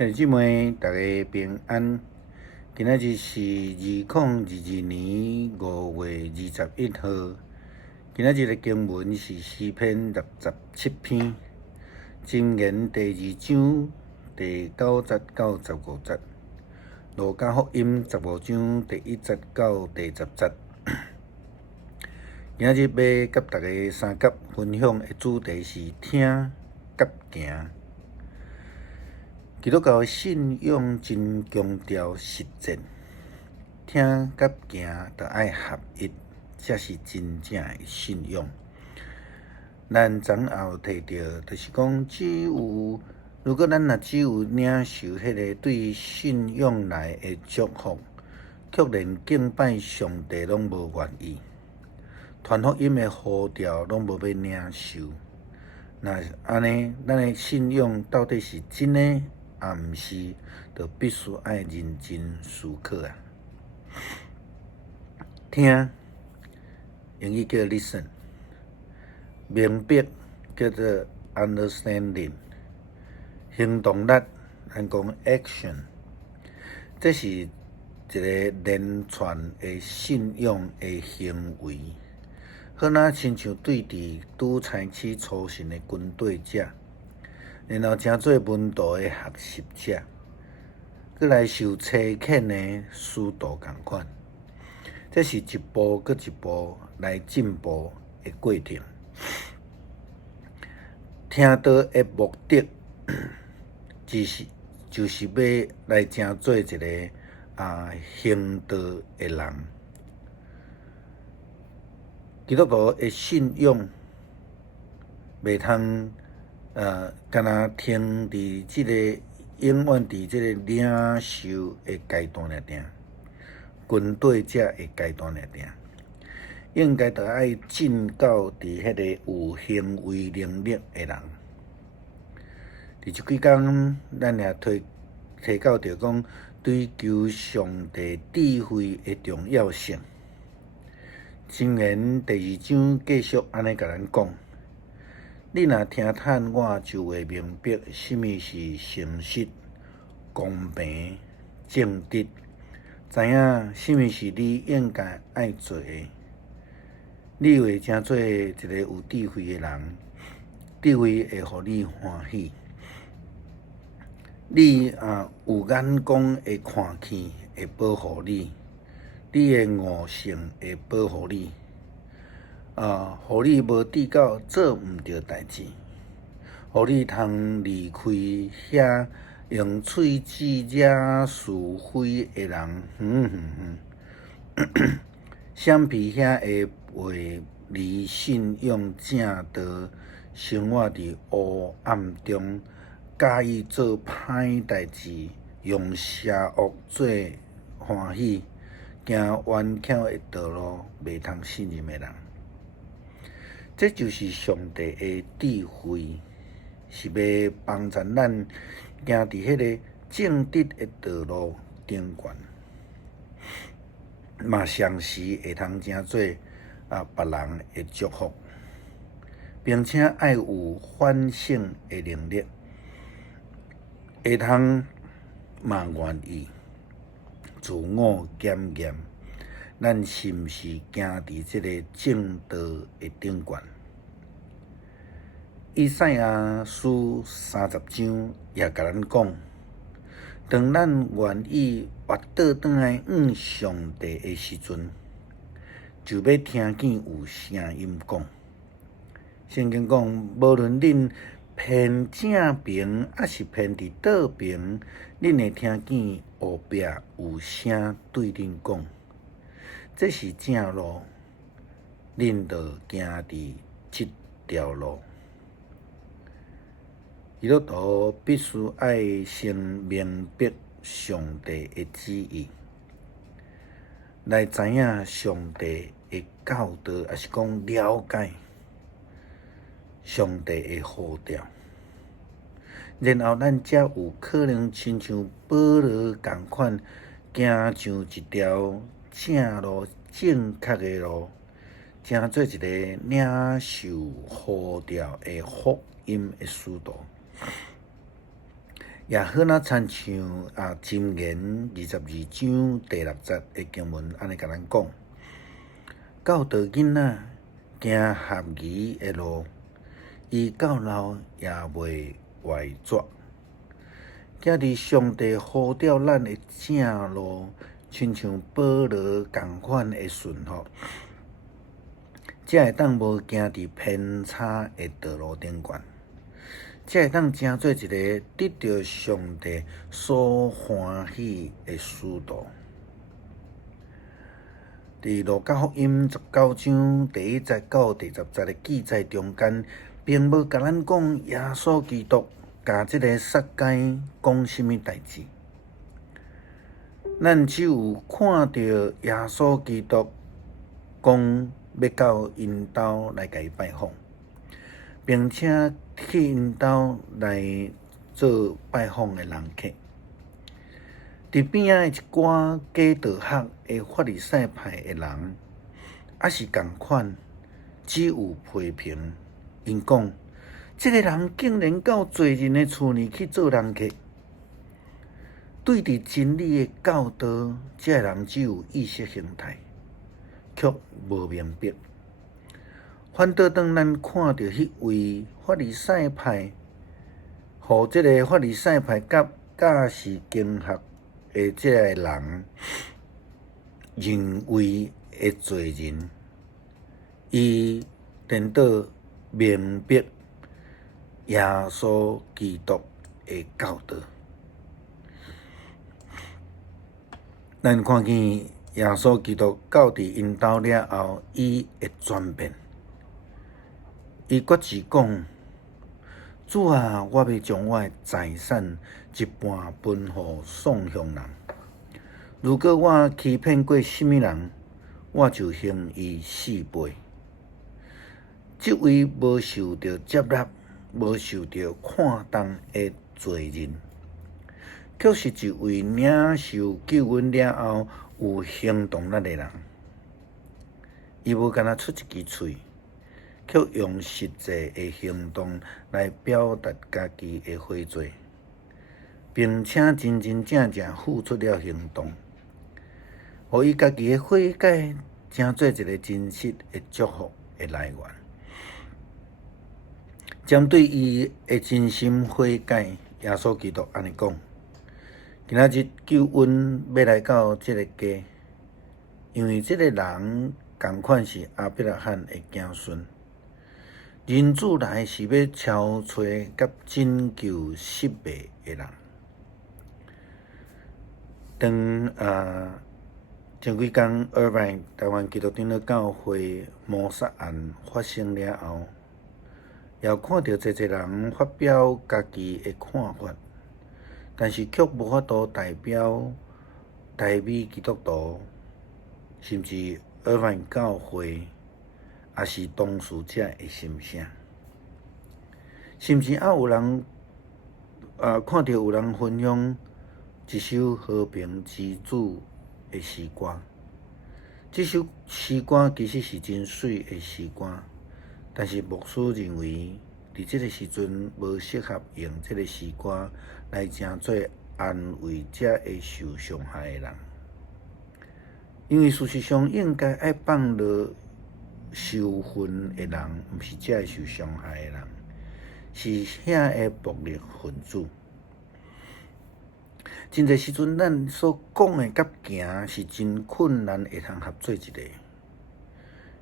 兄弟姊妹，大家平安。今仔日是2022年5月21号。今仔日的经文是诗篇67篇，箴言第2章第9节到15节，路加福音15章第1节到第10节。今仔日要甲大家三甲分享的主题是听甲行。基督教的信仰真强调实践，听甲行着爱合一，才是真正的信仰。咱前后提到，就是讲如果咱只有领受迄个对信仰内的祝福，却连敬拜上帝拢无愿意，传福音的呼召拢无要领受，那安尼，咱的信仰到底是真的？也毋是，就必须爱认真思考啊。听，英语叫 listen， 明白叫做 understanding， 行动力咱讲 action， 这是一个连串的信仰的行为，好若亲像对峙拄采取初信的军队者。然后正做门徒的学习者，佮来受车肯的使徒共款，这是一步佮一步来进步的过程。听道的目的，就是要来正做一个行道的人。基督徒的信仰，袂通。敢若停伫即个永远伫即个领受的阶段尔定，军队者的阶段尔定，应该着爱进到伫迄个有行为能力的人。伫即几工，咱也提到着讲追求上帝智慧的重要性。箴言第2章继续安尼甲咱讲。你若听叹我，就会明白什么是诚实、公平、正直，知影什么是你应该爱做的。你会正做一个有智慧的人，智慧会互你欢喜。你有眼光会看见，会保护你；你的悟性会保护你。互你无底到做毋着代志，互你通离开遐用喙齿惹是非的人，闪避遐会离信仰正道，生活伫黑暗中，介意做歹代志，用邪恶做欢喜，行弯巧的道路，袂通信任的人。这就是上帝的智慧，是要帮助咱行伫迄个正直的道路顶悬，嘛常时会通正做别人的祝福，并且爱有反省的能力，会通嘛愿意自我检验。咱是毋是行伫即个正道的顶悬？以赛亚书30章也甲咱讲，当咱愿意滑倒转来上帝的时阵，就要听见有声音讲。圣经讲，无论恁偏正边，还是偏伫倒边，恁会听见后壁有声对恁讲。这是正路，恁着行伫这条路。基督徒必须爱先明白上帝的旨意，来知影上帝的教导，也是讲了解上帝的呼召，然后咱才有可能亲像保罗共款，行上一条正路、正确的路，正做一个领受呼召的福音的使徒。也好若亲像箴言22章第6節的經文安尼甲咱講：教導囡仔行合宜的路，伊到老也袂歪拙。行伫上帝呼召咱的正路，亲像保羅共款的順服，才會當無行伫偏差的道路頂懸，才會當成做一個得到上帝所歡喜的使徒。佇路加福音19章第1節到第10節的記載中間，並無甲咱講耶穌基督甲即個撒該講什麼代志，咱只有看到耶穌基督講要到因兜來甲伊拜訪，並且去因兜來做拜訪的人客。伫邊仔的一寡假道學的法利賽派的人，也是共款，只有批評。因講，這個人竟然到罪人的厝裡去做人客，對佇真理的教導，這個人只有意識形態，卻無明白。反倒當咱看到迄位法利賽派，互這個法利賽派假是經學的這個人認為的罪人，伊顛倒明白耶穌基督的教導。咱看見耶穌基督到佇因兜了後，伊會轉變。伊決志講：主啊，我要將我的財產一半分予喪鄉人。如果我欺騙過什麼人，我就還伊4倍。這位無受到接納、無受到看重的罪人，卻是一位領受救恩了後有行動力的人。伊無干那出一支喙，卻用實際的行動來表達家己的悔罪，並且真真正正付出了行動，互伊家己的悔改成做一個真實的祝福的來源。針對伊的真心悔改，耶穌基督安尼講：今仔日救恩要來到這個家，因為這個人同款是亞伯拉罕的子孫。人子來是要超找甲拯救失迷的人。前幾天，Irvine 台灣基督長老教會謀殺案發生了後，也看到儕人發表家己的看法，但是卻無法度代表台美基督徒，甚至Irvine教會，也是當事者的心聲。甚至有人看到有人分享一首和平之子的詩歌，這首詩歌其實是真水的詩歌。但是牧師認為，佇這個時陣無適合用這個詩歌來成做安慰這個受傷害的人，因為事實上應該愛放落受訓的人，毋是這個受傷害的人，是遐個暴力分子。真濟時陣，咱所講的甲行是真困難會通合做一個，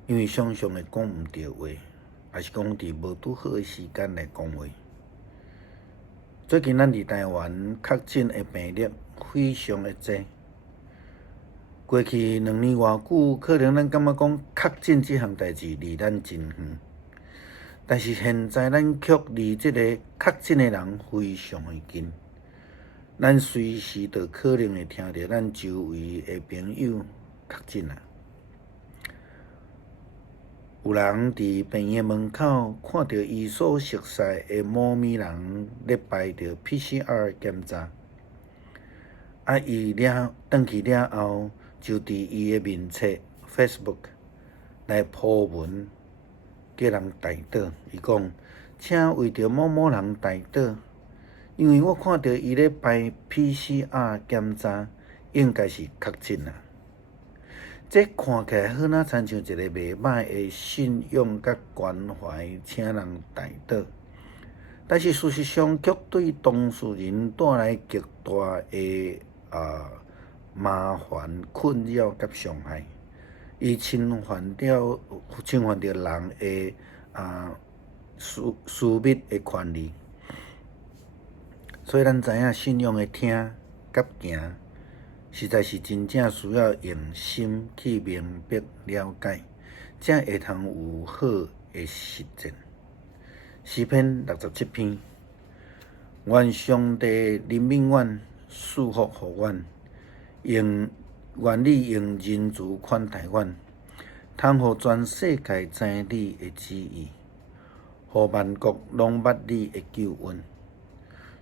因為常常會講毋對話。還是講佇無拄好的時間來講話。最近咱佇台灣確診的病例非常的多。過去2年偌久，可能咱感覺講確診這項代志離咱真遠，但是現在咱卻離這個確診的人非常的近。咱隨時都可能會聽到咱周圍的朋友確診啦。有人佇病院門口看到伊所熟悉的某咪人咧排着 PCR 檢查，伊轉去了後，就佇伊的面冊 Facebook 來鋪文，叫人代禱。伊講：請為着某某人代禱，因为我看到伊咧排 PCR 检查，应该是确诊啊。这看起来好哪亲像一个袂歹的信用甲关怀，请人带倒。但是事实上，却对当事人带来极大的麻烦、困扰甲伤害。伊侵犯着人的私密的权利。所以咱知影信用的听甲行，实在是真正需要用心去明白了解，才会通有好的实践。诗篇67篇，愿上帝怜悯阮，赐福互阮，愿你用仁慈款待阮，通互全世界知你的旨意，互万国拢捌你的救恩。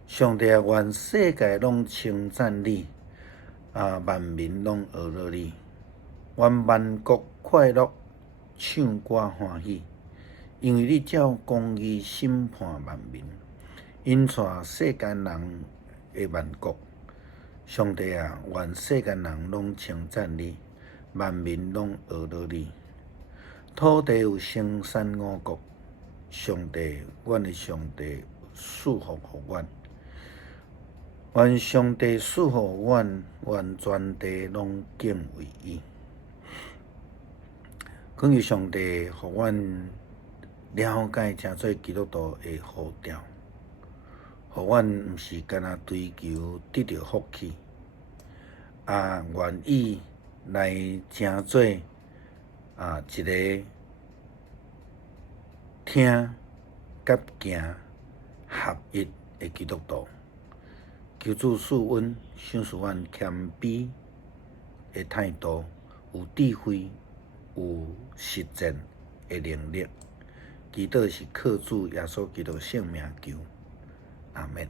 上帝啊，愿世界拢称赞你，万民拢学乐你，愿万国快乐，唱歌欢喜。因为你照公义审判万民，引带世间人的万国。上帝啊，愿世间人拢称赞你，万民拢学乐你。土地有生产五谷，上帝，阮的上帝赐福互阮。愿上帝赐福阮，愿全地拢敬畏伊。恳求上帝，互阮了解正做基督徒的呼召，互阮毋是干那追求得到福气，愿意来正做一个听甲行合一的基督徒。求主赐恩，赏赐阮谦卑的态度，有智慧，有实践的能力。祈祷是靠主耶稣基督圣名求，阿门。